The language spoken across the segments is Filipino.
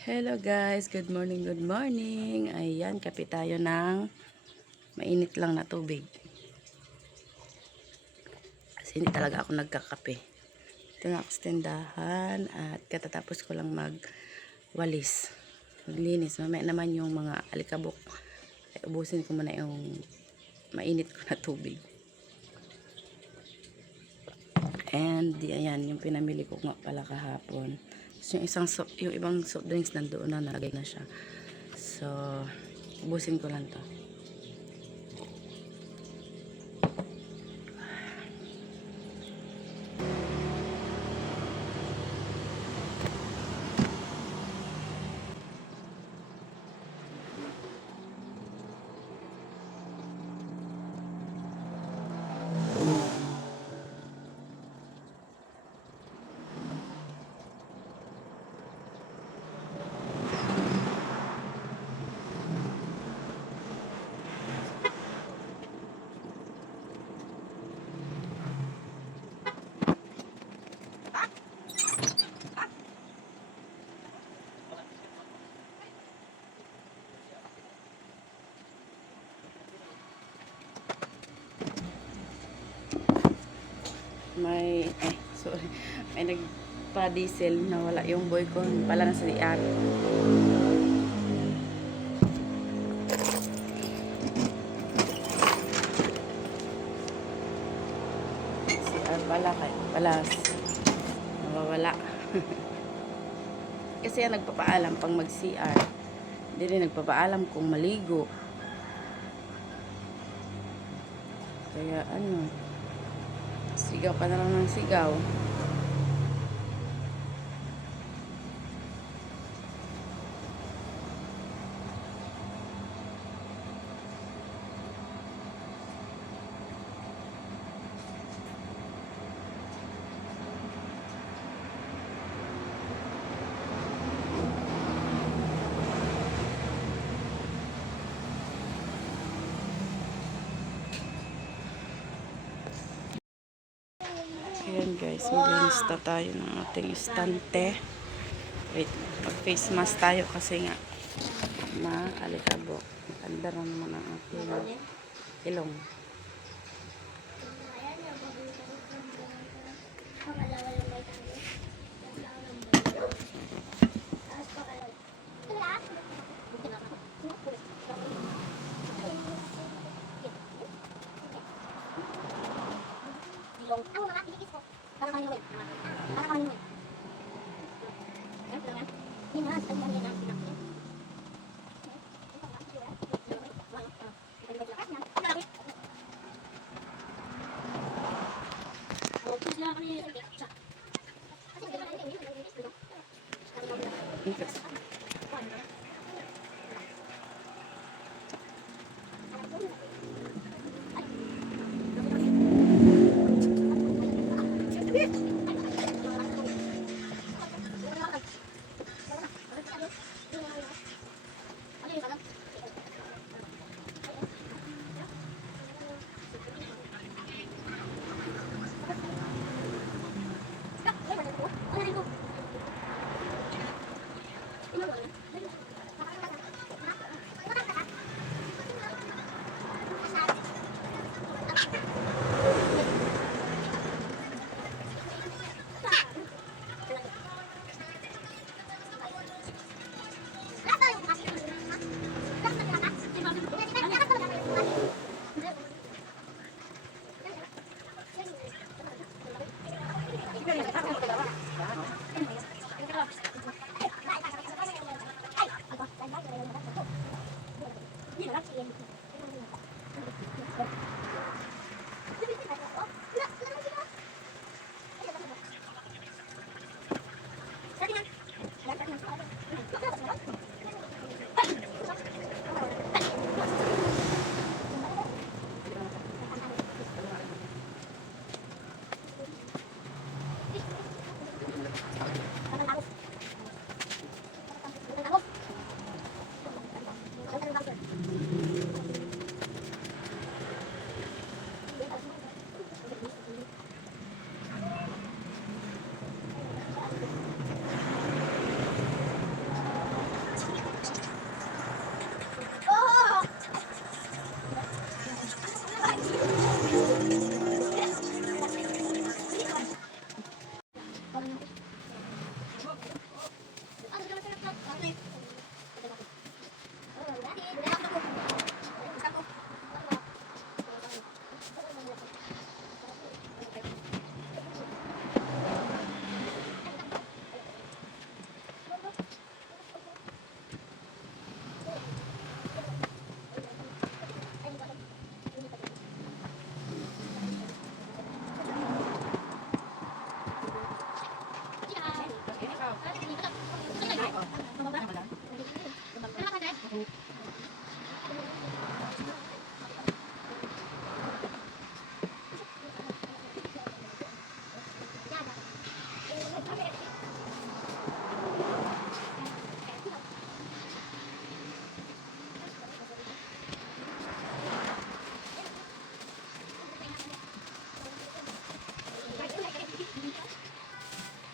Hello guys, good morning, good morning. Ayan, kape tayo ng mainit lang na tubig. Kasi hindi talaga ako nagkakape. Ito na ako sa tindahan at katatapos ko lang magwalis. Maglinis. Mamaya naman yung mga alikabok. Ay, ubusin ko muna yung mainit ko na tubig. And ayan, yung pinamili ko nga pala kahapon. So, yung ibang soft drinks nandoon na, nalagay na siya. So, ubusin ko lang to. Sorry, may nagpa-diesel na wala yung boy ko pala na sa DR. CR pala nawawala. Kasi yan nagpapaalam pang mag CR, hindi rin nagpapaalam kung maligo, kaya sigaw ka na lang ng sigaw. Ayan guys, maglilista tayo ng ating istante. Wait, mag-face mask tayo kasi nga maalikabok. Maganda rin naman ang ating ilong.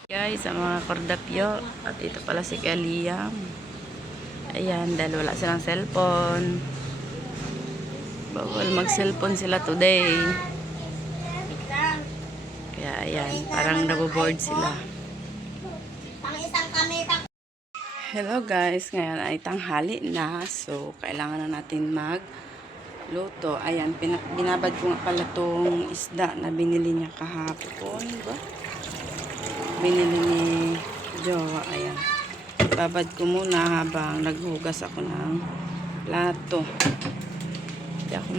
Guys, ang mga kordapyo. At ito pala si Liam. Ayan, dahil wala silang cellphone. Bawal mag-cellphone sila today. Kaya ayan, parang naboboard sila. Hello guys, ngayon ay tanghali na. So, kailangan na natin magluto. Ayan, binabad ko nga pala tong isda na binili niya kahapon. Diba? Binili ni Jowa. Ayan. Babad ko muna habang naghugas ako ng plato. Hindi ako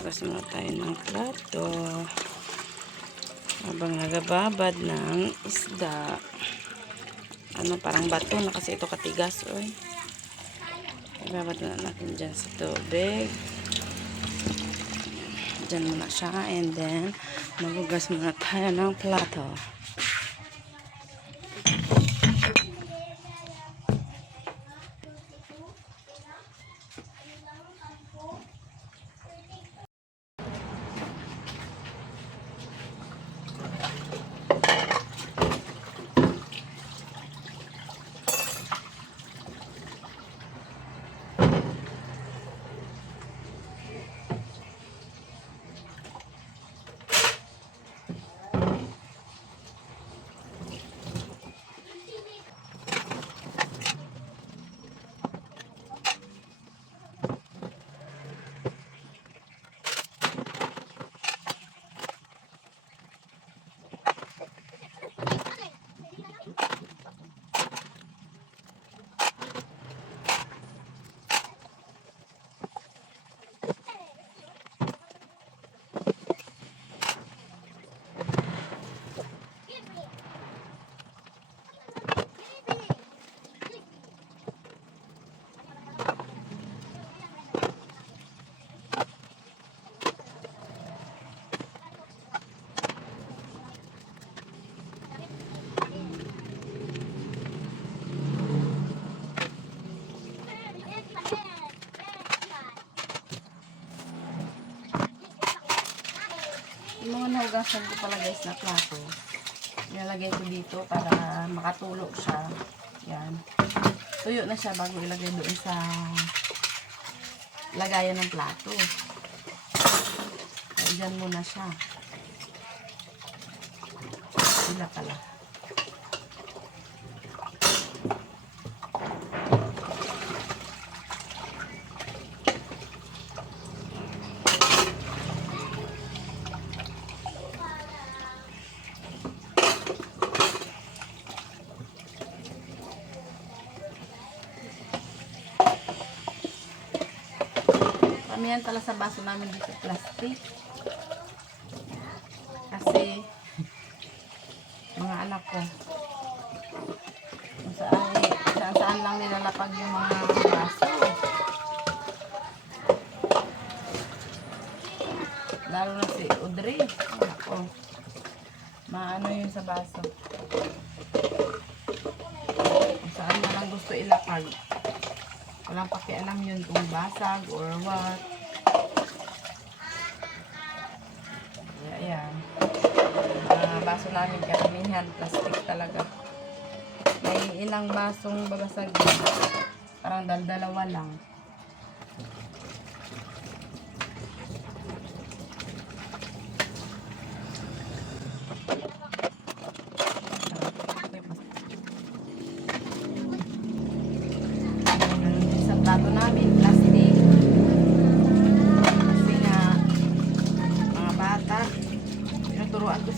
hugas muna tayo ng plato habang nagababad ng isda. Ano, parang bato na kasi ito katigas. Oy. Ibabad na natin dyan sa tubig. Dyan muna siya. And then, maghugas muna tayo ng plato. Yung mga nahugasan ko pala guys na plato, ilalagay ko dito para makatulog siya. Yan. Tuyo na siya bago ilagay doon sa lagayan ng plato. Ay, dyan muna siya. Sila pala. Yan pala sa baso namin dito plastic kasi mga anak ko kung saan lang nilalapag yung mga baso, lalo na si Audrey. Ako maano yun sa baso, kung saan na lang gusto ilapag, walang pakialam yun kung basag or what. Ayan. Baso namin karamihan plastic talaga. May ilang basong babasag. Parang dalawa lang.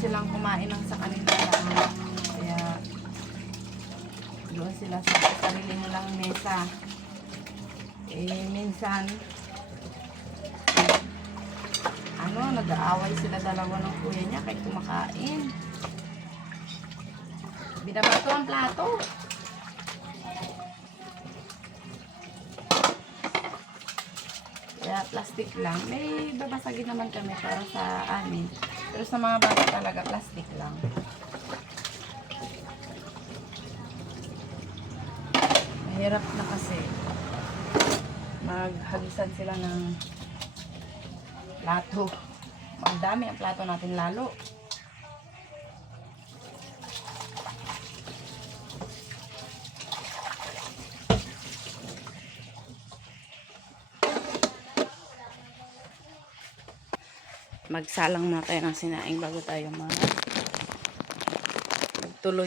silang kumain ng sa kanila lang. Kaya doon sila sa sarili nilang mesa. Eh, minsan, nag-aaway sila dalawa ng kuya niya kahit kumakain. Binabato ang plato. Kaya plastic lang. May babasagin naman kami para sa amin. Pero sa mga bata talaga, plastic lang. Mahirap na kasi maghagisan sila ng plato. Magdami ang plato natin lalo. Magsalang muna tayo ng sinaing bago tayo magtuloy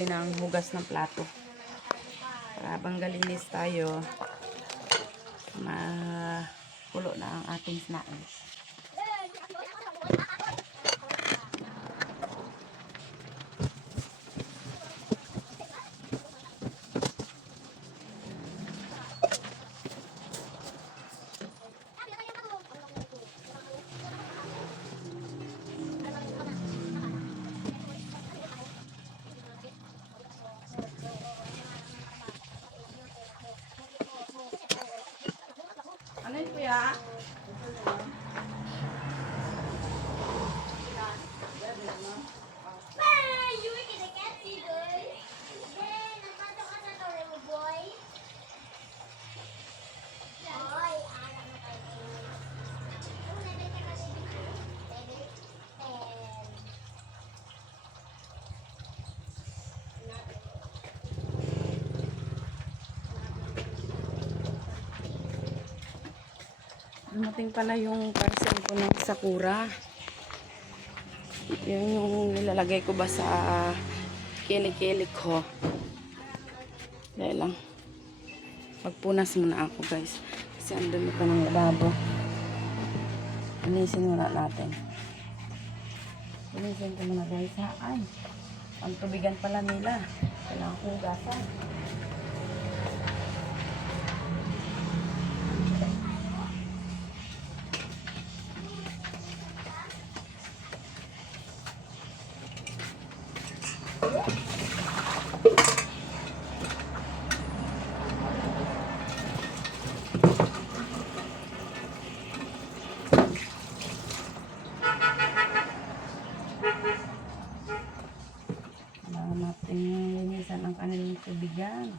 ng hugas ng plato. Para habang galinis tayo, makulo na ang ating sinaing. Ano yun, kuya? Dumating pala yung parcel ko ng Sakura. Yun yung nilalagay ko ba sa kilikili ko. Dahil lang. Magpunas muna ako, guys. Kasi andun pa ng lababo. Linisin muna natin. Linisin ko muna, guys. Ay, ang tubigan pala nila. Kailangan ko hugasan. Natin linisan ang kanilang tubigan.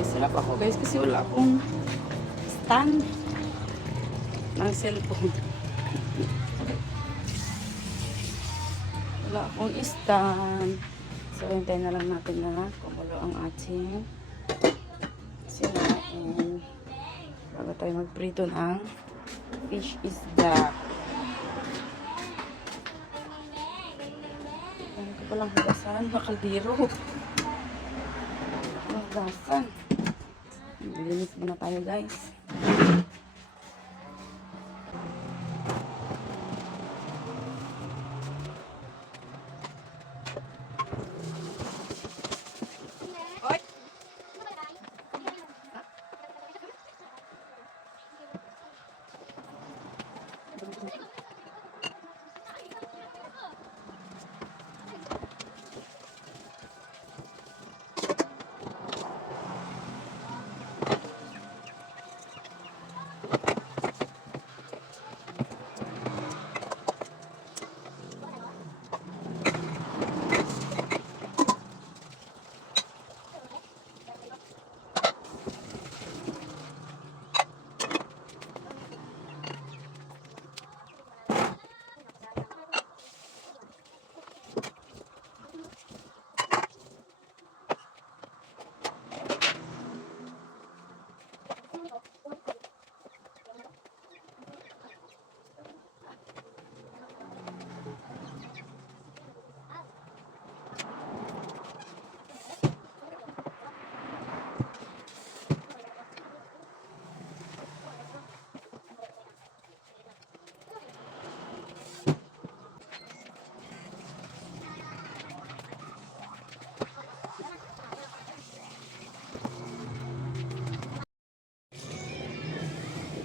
Sarap ako, guys, kasi wala akong stand ng cellphone. Wala akong stand. So, hintayin na lang natin na kumulo ang ating sinain bago tayo magprito ng fish isda. Ano ko palang hugasan? Makaldiro. Hugasan. Linis muna tayo, guys.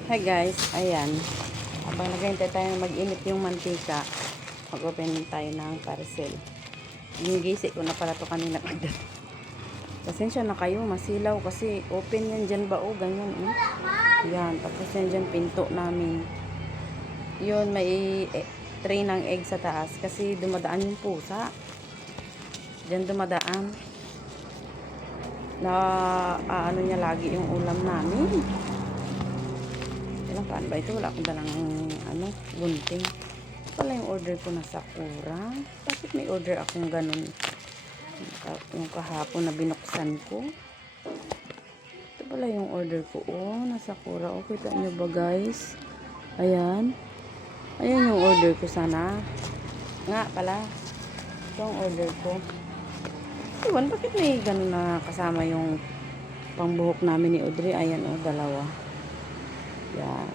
Hi guys, ayan. Habang naghihintay tayo na mag-init yung mantika, mag-open tayo ng parcel. Yung gisi ko na pala to kanina pagdating. Pasensya na kayo, masilaw kasi open yan dyan ba o ganyan. Yan, tapos yan dyan pinto namin. Yun, may tray ng egg sa taas kasi dumadaan yung pusa. Dyan dumadaan. Na ano niya lagi yung ulam namin. Ilang paan ba ito? Wala akong dalang ano, gunting. Pala yung order ko na Sakura. Bakit may order akong ganun? Yung kahapon na binuksan ko. Ito pala yung order ko. Oh, na Sakura. Oh, kita nyo ba guys? Ayan. Ayan yung order ko sana. Nga pala. Ito ang order ko. Iwan, bakit may ganun na kasama yung pangbuhok namin ni Audrey? Ayan oh, dalawa. Yan.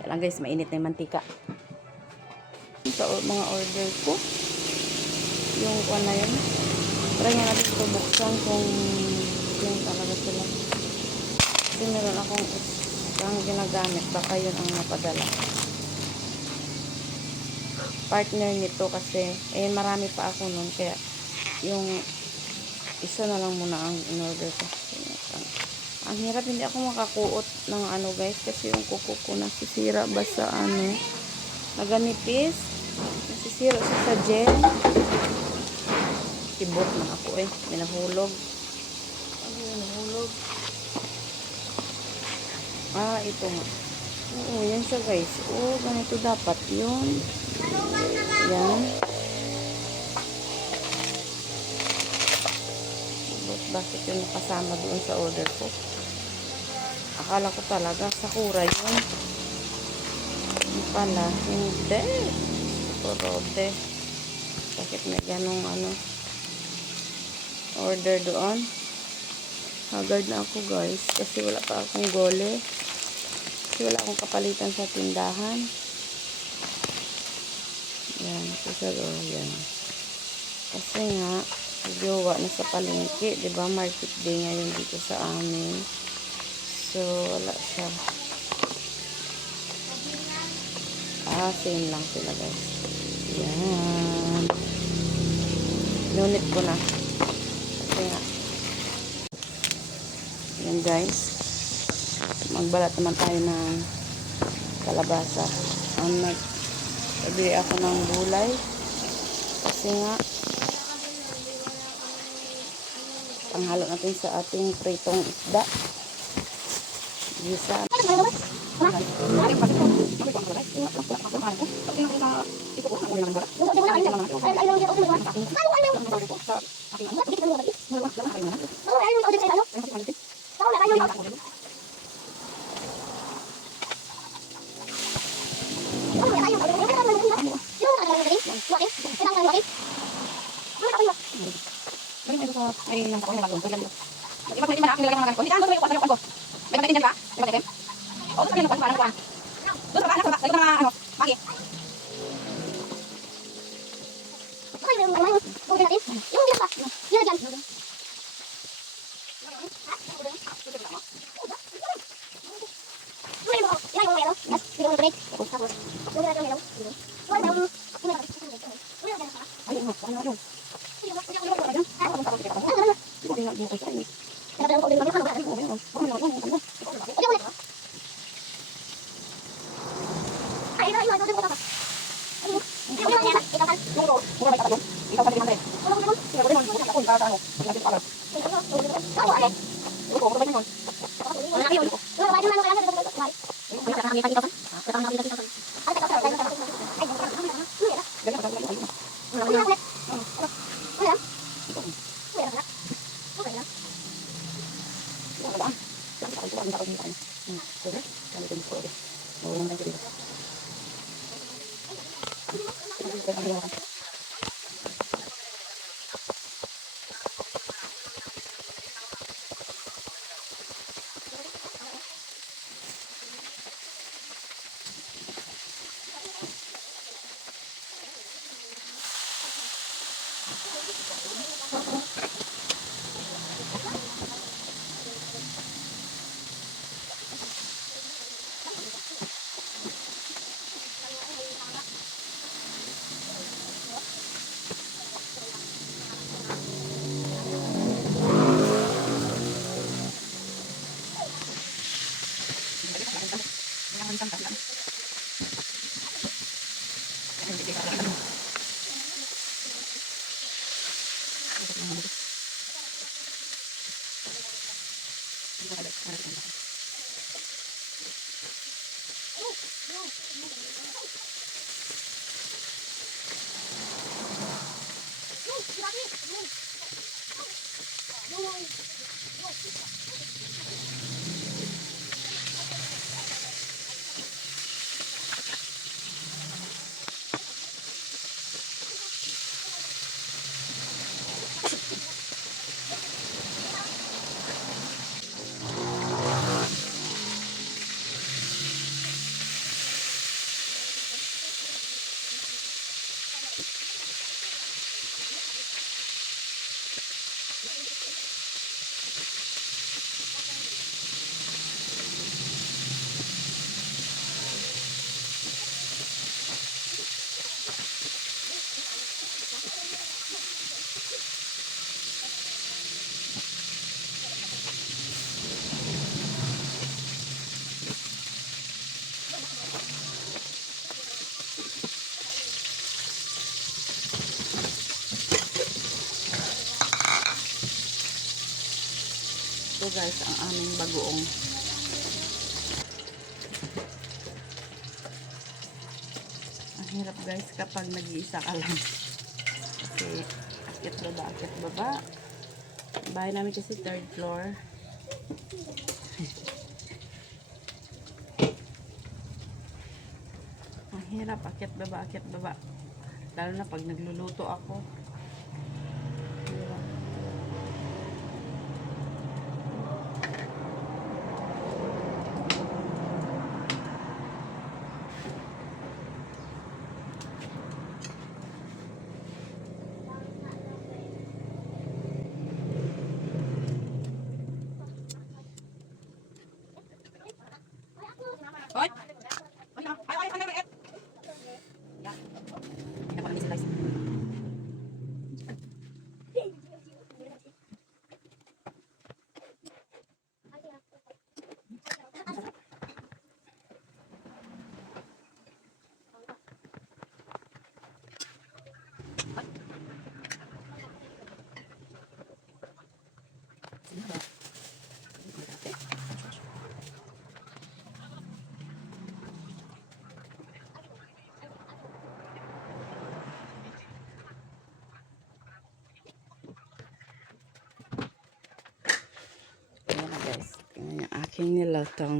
Yan lang guys, mainit na yung mantika. Sa mga order ko. Yung kuwan na yun. Try nga natin ito buksan kung yung talaga sila. Kasi meron akong isang ginagamit. Baka yun ang napadala. Partner nito kasi marami pa ako nun. Kaya yung isa na lang muna ang in-order ko. Ang hirap, hindi ako makakuot ng ano guys. Kasi yung kuko ko nasisira ba sa ano. Naganipis. Nasisira sa gel. Tibok man ako may nahulog. Ano yung nahulog? Ito nga. Oo, yan siya guys. Ganito dapat yun. Yan. Bakit yung nakasama doon sa order ko? Akala ko talaga Sakura yun. Yung pala, hindi. Porote. Bakit may ganong ano order doon? Haggard na ako guys kasi wala pa akong gole, kasi wala akong kapalitan sa tindahan. Yan, kasi yan kasi nga jowa na sa palengke, diba market day ngayon dito sa amin, so wala siya. Same lang sila guys. Yan, nunit ko na kasi nga yan guys, magbalat naman tayo ng kalabasa. Nag-ibig ako ng gulay kasi nga panghalo natin sa ating pritong isda. Gisa. Ito guys, ang aming bagoong. Ang hirap guys kapag nag-iisa ka lang. Kasi akit baba. Bahay namin kasi third floor. Ang hirap, akit baba. Lalo na pag nagluluto ako. Hirap. Hoy! Ayan na guys. Tingnan yung aking nilutong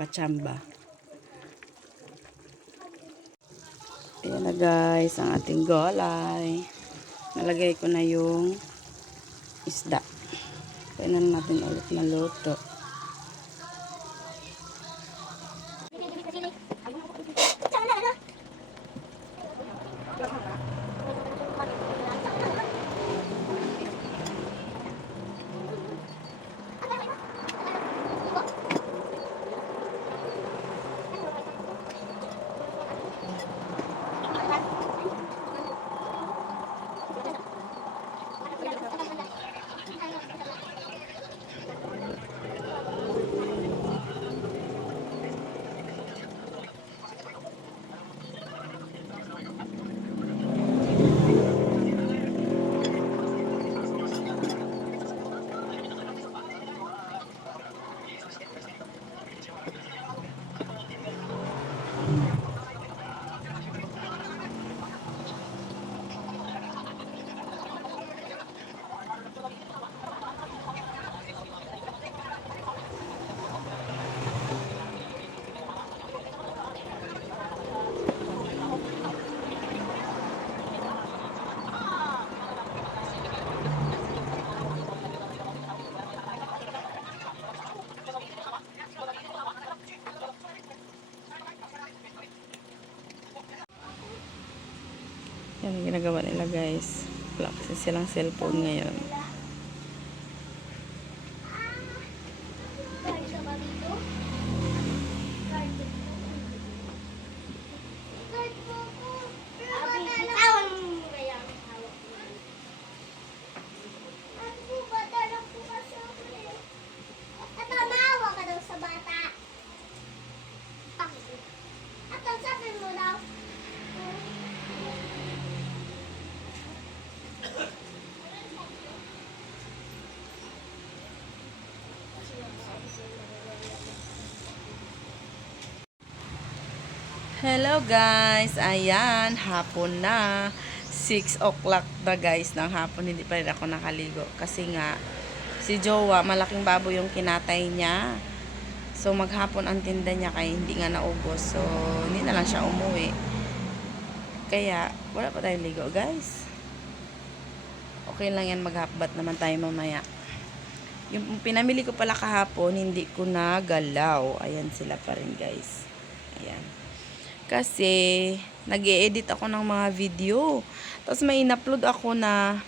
pachamba. Ayan na guys, ang ating gulay. Nalagay ko na yung isda. Kaya na natin ulit maluto. Yan ang ginagawa nila guys. Wala kasi silang cellphone ngayon. Hello guys! Ayan, hapon na. 6 o'clock na guys ng hapon. Hindi pa rin ako nakaligo. Kasi nga, si Jowa, malaking baboy yung kinatay niya. So, maghapon ang tinda niya kaya hindi nga naubos. So, hindi na lang siya umuwi. Kaya, wala pa tayong ligo guys. Okay lang yan, maghapbat naman tayo mamaya. Yung pinamili ko pala kahapon, hindi ko na galaw. Ayan sila pa rin guys. Ayan. Kasi, nag-e-edit ako ng mga video. Tapos, may in-upload ako na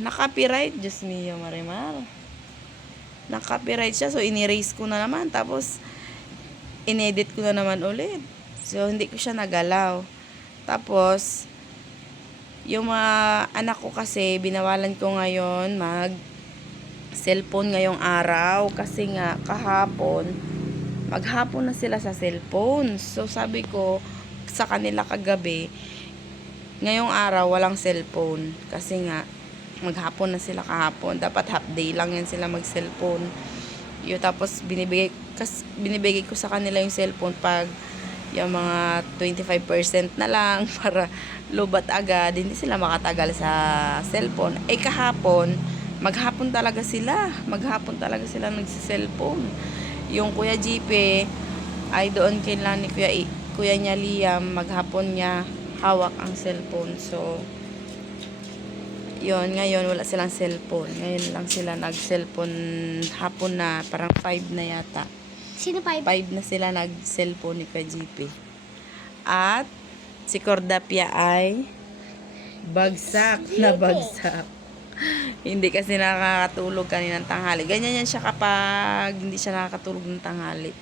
na-copyright. Diyos mio, Marimar. Na-copyright siya. So, in-erase ko na naman. Tapos, in-edit ko na naman ulit. So, hindi ko siya nagalaw. Tapos, yung mga anak ko kasi, binawalan ko ngayon mag-cellphone ngayong araw. Kasi nga, kahapon, maghapon na sila sa cellphone. So, sabi ko sa kanila kagabi, ngayong araw, walang cellphone. Kasi nga, maghapon na sila kahapon. Dapat half day lang yan sila mag-cellphone. Tapos, binibigay ko sa kanila yung cellphone pag yung mga 25% na lang para lubat agad. Hindi sila makatagal sa cellphone. Kahapon, maghapon talaga sila. Maghapon talaga sila nagsi-cellphone. Yung Kuya JP ay doon kailan ni Kuya niya Liam, maghapon niya hawak ang cellphone. So, yon ngayon wala silang cellphone. Ngayon lang sila nag-cellphone hapon na, parang 5 na yata. Sino 5? 5 na sila nag-cellphone ni Kuya JP. At si Cordapia ay bagsak na bagsak. Hindi kasi nakakatulog kaninang tanghali. Ganyan yan siya kapag hindi siya nakakatulog ng tanghali.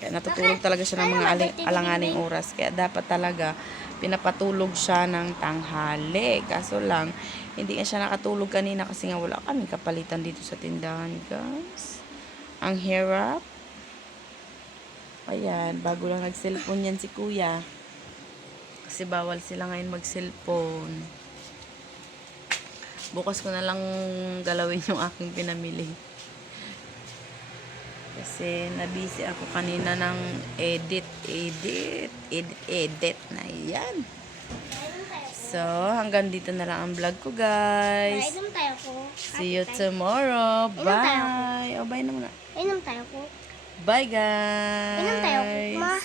Kaya natutulog talaga siya ng mga alanganing oras. Kaya dapat talaga pinapatulog siya ng tanghali. Kaso lang, hindi nga siya nakatulog kanina kasi nga wala kaming kapalitan dito sa tindahan, guys. Ang hirap. Ayan, bago lang nag-cellphone yan si Kuya. Kasi bawal sila ngayon mag-cellphone. Bukas ko na lang galawin yung aking pinamili. Kasi nabisi ako kanina ng edit na yan. So, hanggang dito na lang ang vlog ko, guys. Inom tayo ko. See you tomorrow. Inom tayo. Bye. O, bye na muna. Inom tayo ko. Bye, guys. Inom tayo ko, ma.